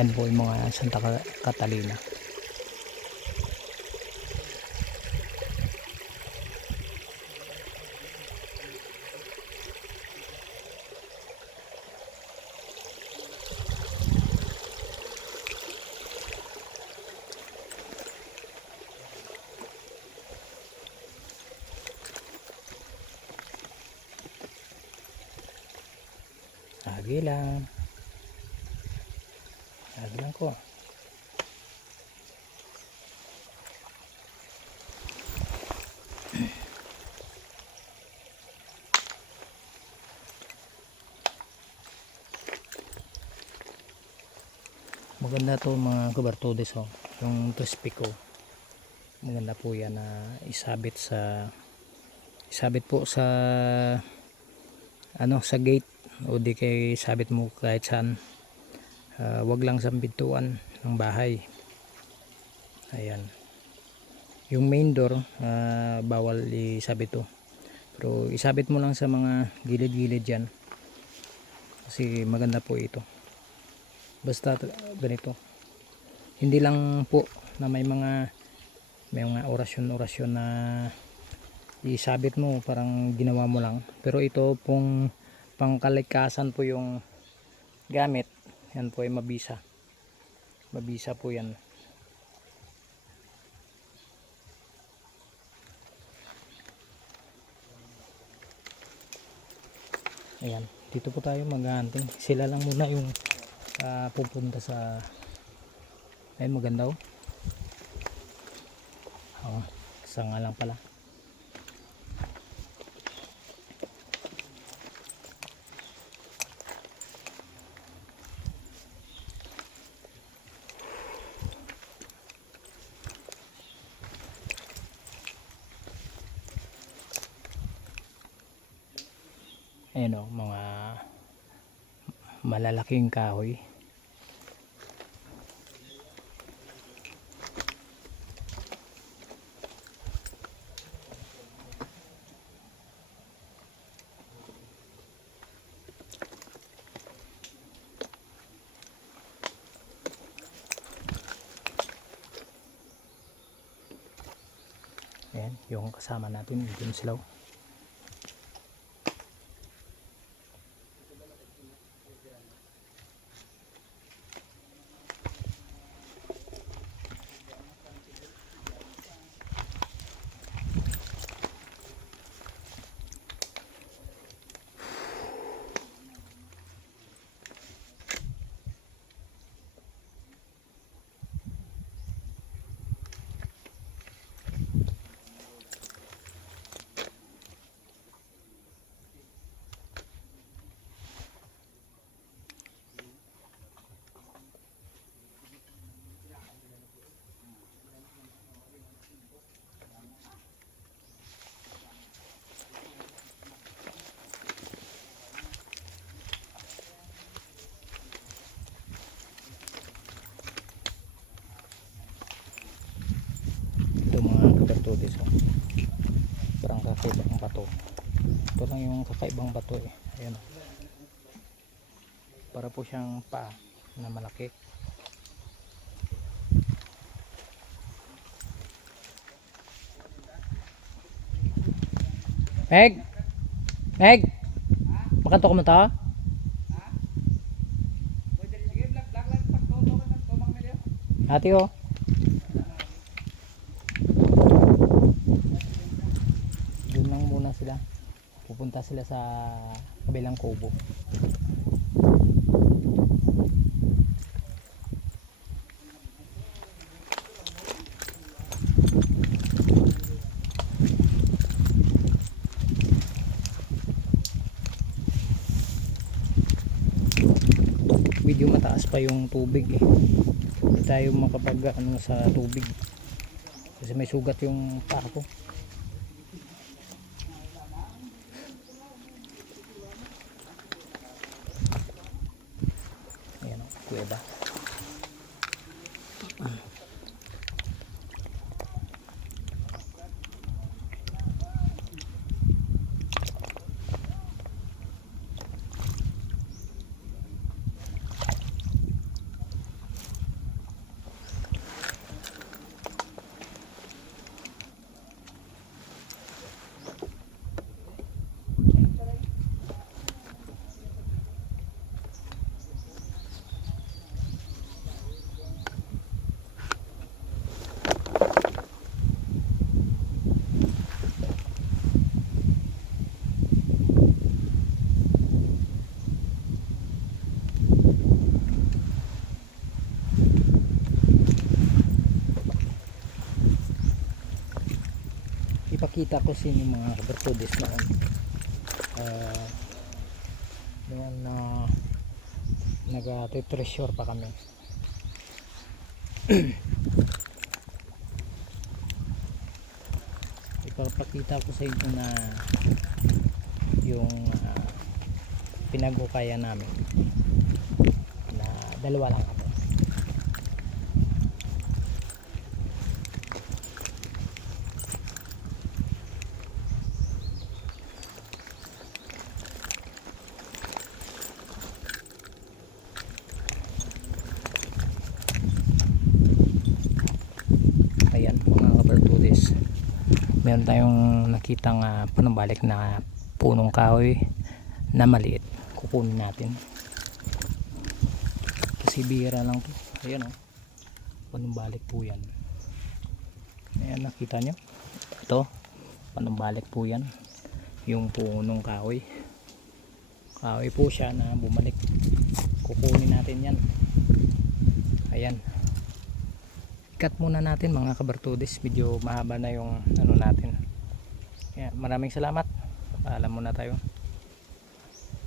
Yan po yung mga Santa Catalina. Lagi lang ko. Maganda to mga kabartudes, oh. Yung Trispico, maganda po yan na isabit po sa sa gate, o di kay sabit mo kahit saan. Wag lang sa pintuan ng bahay. Ayan, yung main door bawal isabit to, pero isabit mo lang sa mga gilid-gilid dyan kasi maganda po ito. Basta ganito, hindi lang po na may mga orasyon na isabit mo, parang ginawa mo lang, pero ito pong pangkalikasan po yung gamit. Yan po ay mabisa po yan. Ayan, dito po tayo maghahunting. Sila lang muna yung pupunta sa ayun, maganda, oh. Isa nga lang pala. Ayan, oh, mga malalaking kahoy. Ayan, yung kasama natin, yung silaw. Bertudes, oh. Parang kakaibang bato. Ito lang yung kakaibang bato, eh. Ayan, oh. Para po siyang paa na malaki. Meg, makato ka mo ta? Hati, oh. Sila pupunta sila sa kabilang kubo. Medyo mataas pa yung tubig, eh. Hindi tayo makapag sa tubig kasi may sugat yung paa ko. Kuweba. ipakita ko sa inyo mga kabartudis noon. Noon na nag-treasure pa kami. Ipapakita ko sa inyo na yung pinag-ukaya namin na dalawa lang kami. Ayan mga kabartudis, meron tayong nakitang panumbalik na punong kahoy na maliit. Kukunin natin kasi bihira lang to. Ayan o, panumbalik po yan. Ayan, nakita nyo ito, panumbalik po yan, yung punong kahoy. Kahoy po siya na bumalik. Kukunin natin yan. Ayan, cut muna natin mga kabartudis, medyo mahaba na yung ano natin. Ayan, maraming salamat, paalam muna tayo.